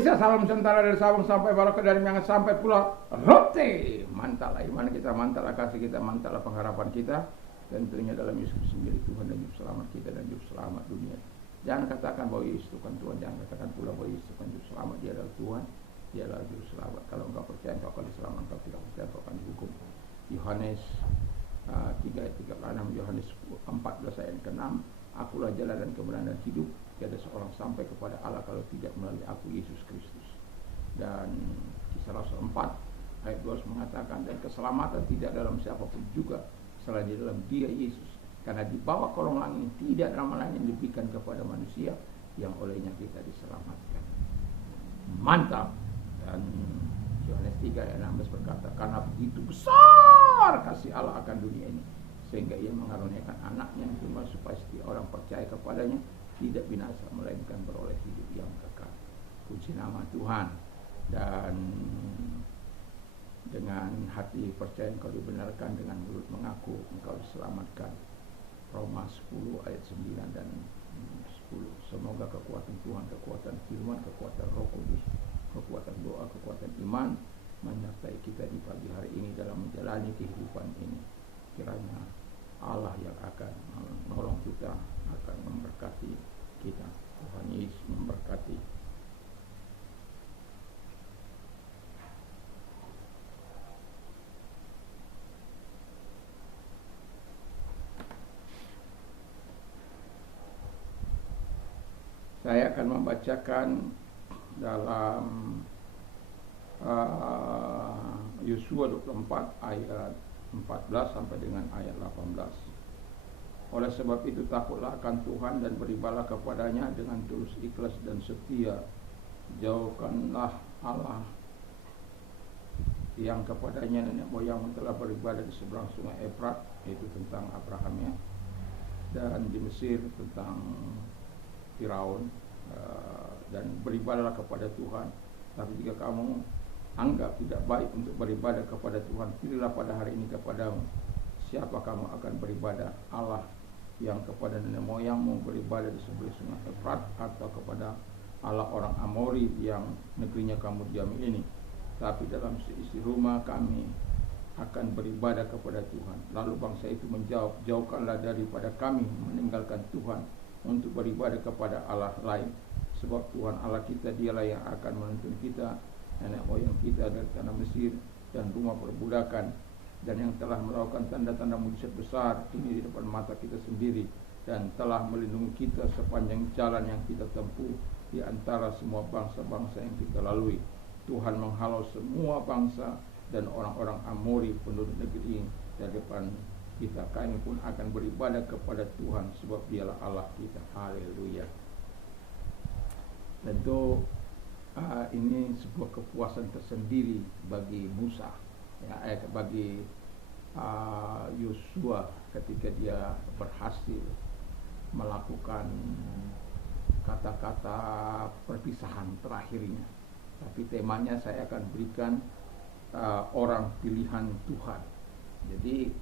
Indonesia, salam sementara dari Sabang sampai Merauke, dari Miangas sampai Pulau Rote. Mantaplah iman kita, mantaplah kasih kita, mantaplah pengharapan kita. Tentunya dalam Yesus sendiri Tuhan dan Juru Selamat kita dan Juru Selamat dunia. Jangan katakan bahwa Yesus Tuhan Tuhan, jangan katakan pula bahwa Yesus Tuhan Juru Selamat. Dia adalah Tuhan, Dia adalah Juru Selamat. Kalau engkau percaya engkau akan diselamatkan, kalau tidak percaya engkau akan dihukum. Yohanes 3 ayat 36, Yohanes 14 ayat ke-6. Akulah jalan dan kebenaran dan hidup. Tiada seorang sampai kepada Allah kalau tidak melalui aku, Yesus Kristus. Dan Kisah Rasul 4 ayat 12 mengatakan, dan keselamatan tidak dalam siapapun juga selain di dalam Dia Yesus. Karena di bawah kolong langit tidak nama lain yang diberikan kepada manusia yang olehnya kita diselamatkan. Mantap. Dan Yohanes 3 ayat 16 berkata, karena begitu besar kasih Allah akan dunia ini, sehingga Ia mengaruniakan anaknya yang tunggal supaya setiap orang percaya kepadanya tidak binasa melainkan beroleh hidup yang kekal. Puji nama Tuhan. Dan dengan hati percaya engkau dibenarkan, dengan mulut mengaku engkau diselamatkan. Roma 10 ayat 9 dan 10. Semoga kekuatan Tuhan, kekuatan firman, kekuatan Roh Kudus, kekuatan doa, kekuatan iman menyertai kita di pagi hari ini dalam menjalani kehidupan ini. Kiranya Allah yang akan menolong kita, akan memberkati kita. Tuhan Yesus memberkati. Saya akan membacakan dalam Yosua 24 ayat 14 sampai dengan ayat 18. Oleh sebab itu takutlah akan Tuhan dan beribadah kepadanya dengan tulus ikhlas dan setia. Jauhkanlah Allah yang kepadanya nenek moyang telah beribadah di seberang sungai Efrat, itu tentang Abraham ya, dan di Mesir tentang Firaun, dan beribadahlah kepada Tuhan. Tapi jika kamu anggap tidak baik untuk beribadah kepada Tuhan, pilihlah pada hari ini kepadamu siapa kamu akan beribadah, Allah yang kepada nenek moyangmu beribadah di sebelah sungai Efrat, atau kepada Allah orang Amori yang negerinya kamu diami ini. Tapi dalam seisi rumah kami akan beribadah kepada Tuhan. Lalu bangsa itu menjawab, jauhkanlah daripada kami meninggalkan Tuhan untuk beribadah kepada Allah lain. Sebab Tuhan Allah kita, Dialah yang akan menuntun kita, nenek moyang kita dari tanah Mesir dan rumah perbudakan, dan yang telah melakukan tanda-tanda mujizat besar ini di depan mata kita sendiri, dan telah melindungi kita sepanjang jalan yang kita tempuh di antara semua bangsa-bangsa yang kita lalui. Tuhan menghalau semua bangsa dan orang-orang Amori penduduk negeri ini dari depan kita. Kami pun akan beribadah kepada Tuhan, sebab Dialah Allah kita. Haleluya. Tentu ini sebuah kepuasan tersendiri bagi Musa, ya, bagi Yosua ketika dia berhasil melakukan kata-kata perpisahan terakhirnya. Tapi temanya saya akan berikan orang pilihan Tuhan. Jadi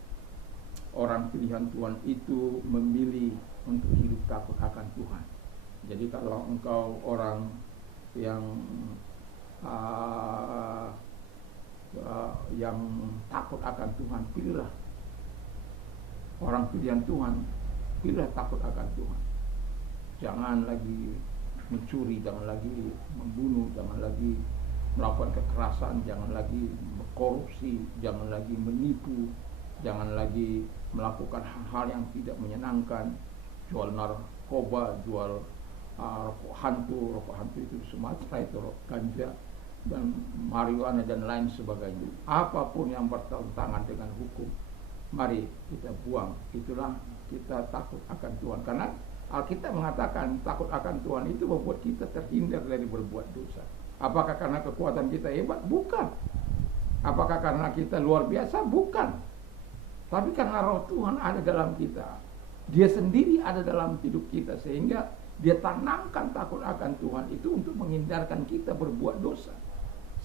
orang pilihan Tuhan itu memilih untuk hidup takut akan Tuhan. Jadi kalau engkau orang yang takut akan Tuhan, pilihlah orang pilihan Tuhan, pilihlah takut akan Tuhan. Jangan lagi mencuri, jangan lagi membunuh, jangan lagi melakukan kekerasan, jangan lagi korupsi, jangan lagi menipu, jangan lagi melakukan hal-hal yang tidak menyenangkan, jual narkoba, jual rokok hantu itu di Sumatera itu ganja dan marijuana dan lain sebagainya. Apapun yang bertentangan dengan hukum, mari kita buang. Itulah kita takut akan Tuhan. Karena Alkitab mengatakan takut akan Tuhan itu membuat kita terhindar dari berbuat dosa. Apakah karena kekuatan kita hebat? Bukan. Apakah karena kita luar biasa? Bukan. Tapi karena roh Tuhan ada dalam kita. Dia sendiri ada dalam hidup kita, sehingga Dia tanamkan takut akan Tuhan itu untuk menghindarkan kita berbuat dosa.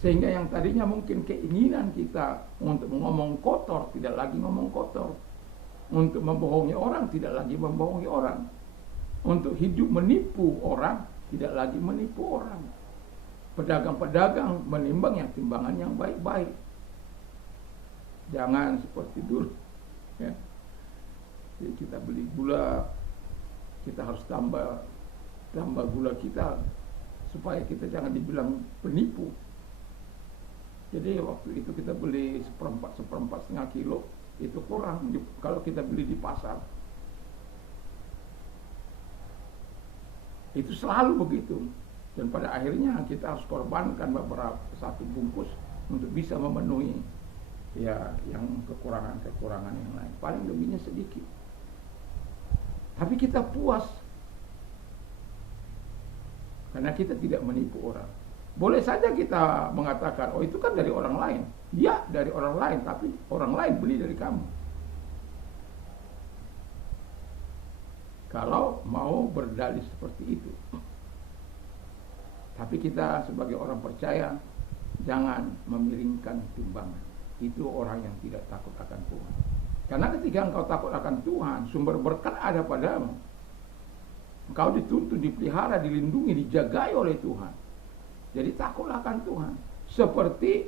Sehingga yang tadinya mungkin keinginan kita untuk ngomong kotor, tidak lagi ngomong kotor. Untuk membohongi orang, tidak lagi membohongi orang. Untuk hidup menipu orang, tidak lagi menipu orang. pedagang-pedagang menimbang yang timbangan yang baik-baik. Jangan seperti dulu, ya. Jadi kita beli gula, kita harus tambah gula kita supaya kita jangan dibilang penipu. Jadi waktu itu kita beli seperempat setengah kilo, itu kurang kalau kita beli di pasar. Itu selalu begitu. Dan pada akhirnya kita harus korbankan beberapa satu bungkus untuk bisa memenuhi ya yang kekurangan yang lain. Paling lebihnya sedikit. Tapi kita puas karena kita tidak menipu orang. Boleh saja kita mengatakan, oh itu kan dari orang lain. Ya, dari orang lain, tapi orang lain beli dari kamu. Kalau mau berdalih seperti itu. Tapi kita sebagai orang percaya, jangan memiringkan timbangan. Itu orang yang tidak takut akan Tuhan. Karena ketika engkau takut akan Tuhan, sumber berkat ada padamu. Engkau dituntun, dipelihara, dilindungi, dijagai oleh Tuhan. Jadi takutlah akan Tuhan. Seperti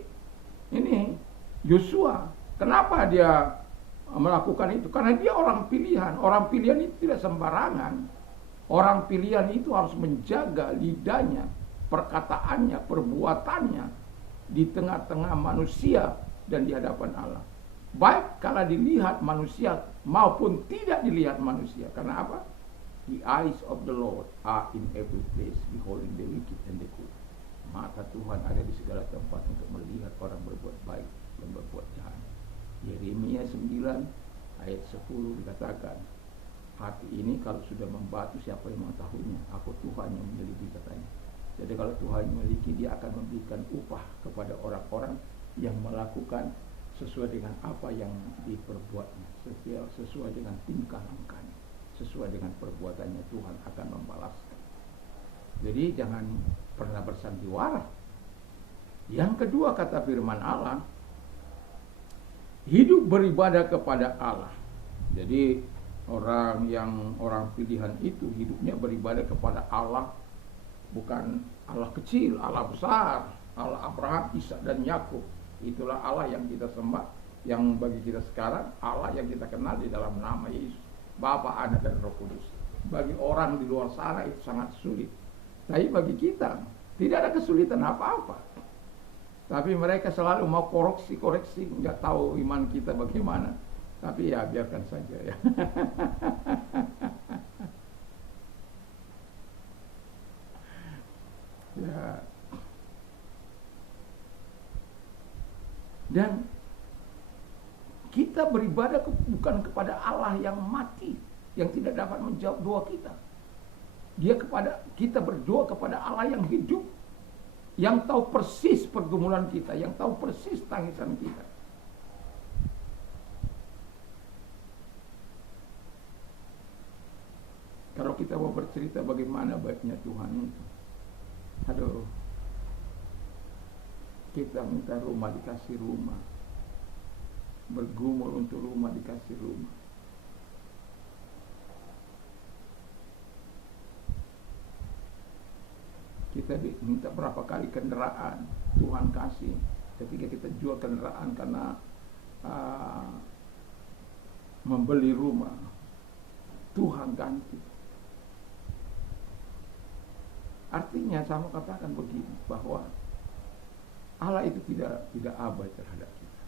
ini Yosua. Kenapa dia melakukan itu? Karena dia orang pilihan. Orang pilihan itu tidak sembarangan. Orang pilihan itu harus menjaga lidahnya, perkataannya, perbuatannya di tengah-tengah manusia dan di hadapan Allah. Baik kalau dilihat manusia maupun tidak dilihat manusia. Karena apa? The eyes of the Lord are in every place, beholding the wicked and the good. Mata Tuhan ada di segala tempat untuk melihat orang berbuat baik dan berbuat jahat. Yeremia 9 ayat 10 dikatakan, hati ini kalau sudah membatu siapa yang mengetahuinya? Aku Tuhan yang memiliki, katanya. Jadi kalau Tuhan memiliki, dia akan memberikan upah kepada orang-orang yang melakukan sesuai dengan apa yang diperbuatnya, sesuai dengan tingkah langkahnya, sesuai dengan perbuatannya. Tuhan akan membalaskan. Jadi jangan pernah bersandiwara. Yang kedua, kata firman Allah, hidup beribadah kepada Allah. Jadi orang pilihan itu hidupnya beribadah kepada Allah, bukan Allah kecil, Allah besar, Allah Abraham, Ishak dan Yakub. Itulah Allah yang kita sembah, yang bagi kita sekarang Allah yang kita kenal di dalam nama Yesus, Bapa, Anak dan Roh Kudus. Bagi orang di luar sana itu sangat sulit. Tapi bagi kita tidak ada kesulitan apa-apa. Tapi mereka selalu mau koreksi, nggak tahu iman kita bagaimana. Tapi ya biarkan saja ya. Ya. Dan kita beribadah bukan kepada Allah yang mati, yang tidak dapat menjawab doa kita. Kita berdoa kepada Allah yang hidup, yang tahu persis pergumulan kita, yang tahu persis tangisan kita. Kalau kita mau bercerita bagaimana baiknya Tuhan itu, aduh, kita minta rumah dikasih rumah, bergumul untuk rumah dikasih rumah. Kita minta berapa kali kendaraan, Tuhan kasih. Ketika kita jual kendaraan karena membeli rumah, Tuhan ganti. Artinya sama katakan begini, bahwa Allah itu tidak abai terhadap kita.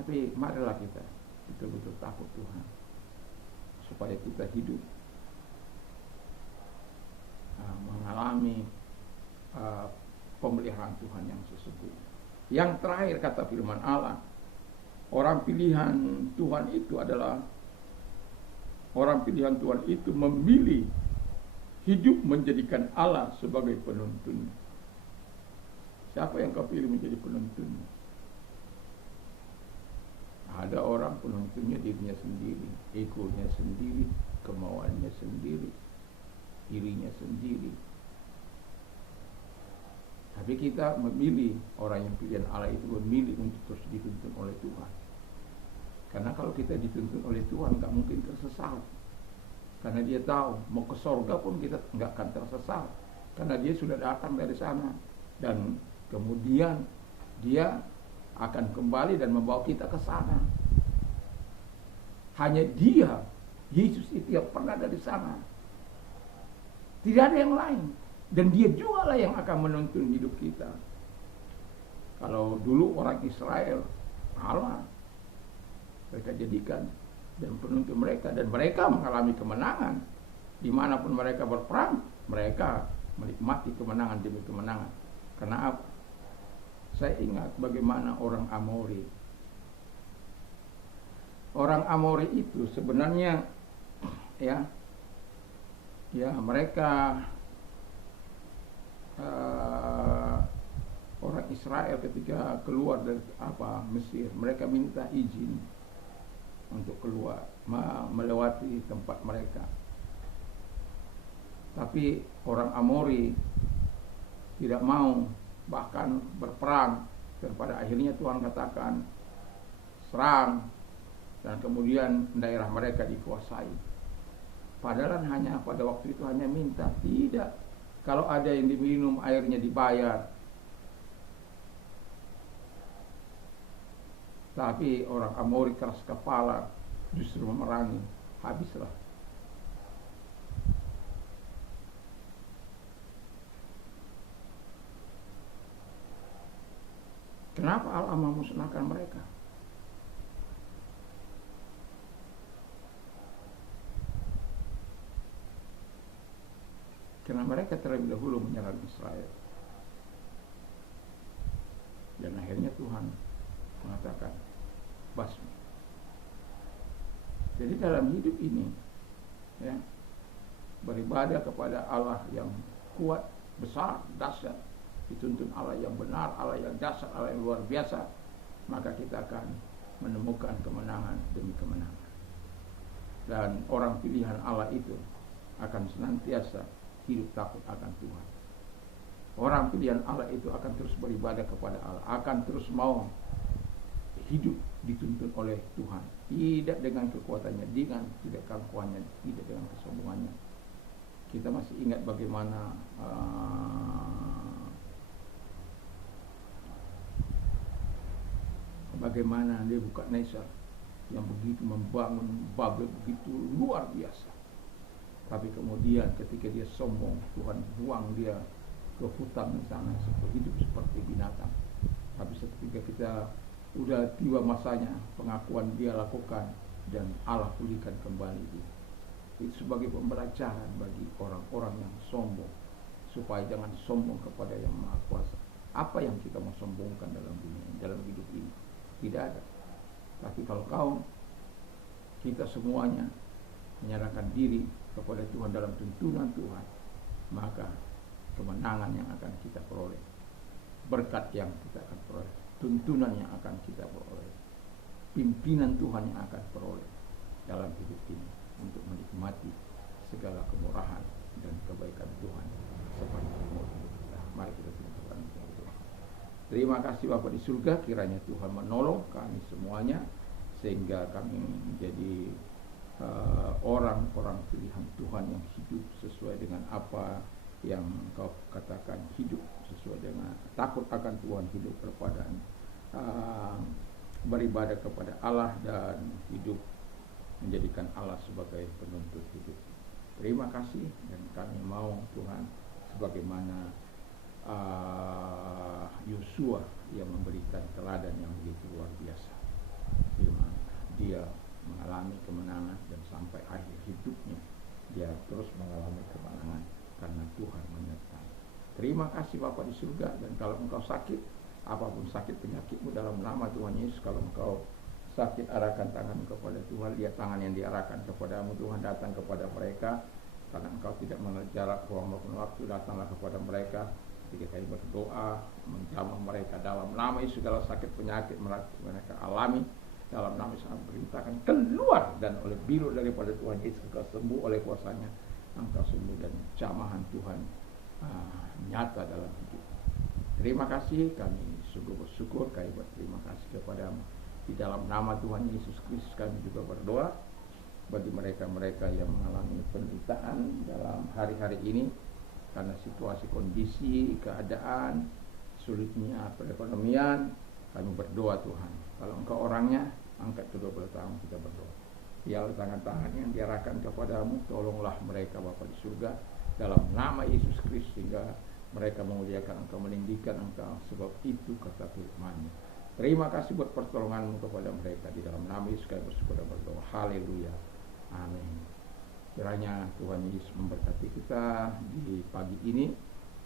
Tapi marilah kita betul-betul takut Tuhan, supaya kita hidup mengalami pemeliharaan Tuhan yang sesungguhnya. Yang terakhir, kata firman Allah, orang pilihan Tuhan itu adalah orang pilihan Tuhan itu memilih hidup menjadikan Allah sebagai penuntun. Siapa yang kau pilih menjadi penuntunnya? Ada orang penuntunnya dirinya sendiri, egonya sendiri, kemauannya sendiri, dirinya sendiri. Tapi kita memilih, orang yang pilihan Allah itu memilih untuk terus dituntun oleh Tuhan. Karena kalau kita dituntun oleh Tuhan, gak mungkin tersesat. Karena dia tahu, mau ke sorga pun kita gak akan tersesat. karena dia sudah datang dari sana, dan kemudian dia akan kembali dan membawa kita ke sana. Hanya dia, Yesus itu yang pernah dari sana. Tidak ada yang lain. Dan dia juga lah yang akan menuntun hidup kita. Kalau dulu orang Israel, Allah mereka jadikan dan penuntun mereka, dan mereka mengalami kemenangan. Dimanapun mereka berperang, mereka menikmati kemenangan demi kemenangan. Karena apa? Saya ingat bagaimana orang Amori. Orang Amori itu sebenarnya ya mereka orang Israel ketika keluar dari Mesir, mereka minta izin untuk keluar melewati tempat mereka. Tapi orang Amori tidak mau, bahkan berperang, dan pada akhirnya Tuhan katakan serang, dan kemudian daerah mereka dikuasai. Padahal hanya pada waktu itu hanya minta, tidak. Kalau ada yang diminum airnya dibayar. Tapi orang Amori keras kepala, justru memerangi, habislah. Kenapa Allah memusnahkan mereka? Karena mereka terlebih dahulu menyerang Israel. Dan akhirnya Tuhan mengatakan basmi. Jadi dalam hidup ini ya, beribadah kepada Allah yang kuat, besar, dahsyat, dituntun Allah yang benar, Allah yang dahsyat, Allah yang luar biasa, maka kita akan menemukan kemenangan demi kemenangan. Dan orang pilihan Allah itu akan senantiasa hidup takut akan Tuhan. Orang pilihan Allah itu akan terus beribadah kepada Allah, akan terus mau hidup dituntun oleh Tuhan, tidak dengan kekuatannya, tidak keangkuhannya, tidak dengan kesombongannya. Kita masih ingat bagaimana Nebukadnezar yang begitu membangun Babel begitu luar biasa. Tapi kemudian ketika dia sombong, Tuhan buang dia ke hutan di sana, hidup seperti binatang. Tapi ketika kita udah tiba masanya, pengakuan dia lakukan dan Allah pulihkan kembali dia. Itu sebagai pembelajaran bagi orang-orang yang sombong, supaya jangan sombong kepada yang Maha Kuasa. Apa yang kita mau sombongkan dalam dunia, dalam hidup ini? Tidak ada. Tapi kalau kita semuanya menyerahkan diri kepada Tuhan dalam tuntunan Tuhan, maka kemenangan yang akan kita peroleh, berkat yang kita akan peroleh, tuntunan yang akan kita peroleh, pimpinan Tuhan yang akan peroleh dalam hidup ini untuk menikmati segala kemurahan dan kebaikan Tuhan sepanjang umur kita. Mari kita tundukkan Tuhan. Terima kasih Bapa di surga, kiranya Tuhan menolong kami semuanya sehingga kami menjadi orang-orang pilihan Tuhan yang hidup sesuai dengan apa yang Engkau katakan, hidup sesuai dengan takut akan Tuhan, hidup berpadan, beribadah kepada Allah, dan hidup menjadikan Allah sebagai penuntut hidup. Terima kasih, dan kami mau Tuhan sebagaimana Yosua yang memberikan teladan yang begitu luar biasa, di mana dia mengalami kemenangan dan sampai akhir hidupnya dia terus mengalami kemenangan karena Tuhan menyertai. Terima kasih Bapa di surga, dan kalau engkau sakit, apapun sakit penyakitmu, dalam nama Tuhan Yesus, kalau engkau sakit, arahkan tangan kepada Tuhan. Lihat tangan yang diarahkan kepadamu, Tuhan datang kepada mereka. Karena engkau tidak mengenal jarak, ruang maupun waktu, datanglah kepada mereka. Ketika kami berdoa, menjamah mereka dalam nama Yesus, segala sakit penyakit mereka alami, dalam nama Yesus perintahkan keluar, dan oleh biru daripada Tuhan Yesus engkau sembuh, oleh kuasanya engkau sembuh, dan jamahan Tuhan nyata dalam hidup. Terima kasih, kami sungguh bersyukur, kami berterima kasih kepadamu. Di dalam nama Tuhan Yesus Kristus kami juga berdoa bagi mereka-mereka yang mengalami penderitaan dalam hari-hari ini. karena situasi kondisi, keadaan, sulitnya perekonomian, kami berdoa Tuhan. Kalau Engkau orangnya, angkat kedua belah tangan kita berdoa. Biarlah tangan-tangan yang diarahkan kepadamu, tolonglah mereka Bapa di surga, dalam nama Yesus Kristus, sehingga mereka memuliakan Engkau, meninggikan Engkau, sebab itu kata firman-Mu. Terima kasih buat pertolongan-Mu kepada mereka. Di dalam nama Yesus kami bersyukur dan berdoa. Haleluya. Amin. Kiranya Tuhan Yesus memberkati kita di pagi ini,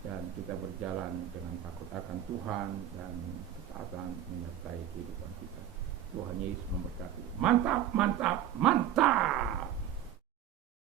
dan kita berjalan dengan takut akan Tuhan dan ketaatan menyertai kehidupan kita. Tuhan Yesus memberkati. Mantap, mantap, mantap.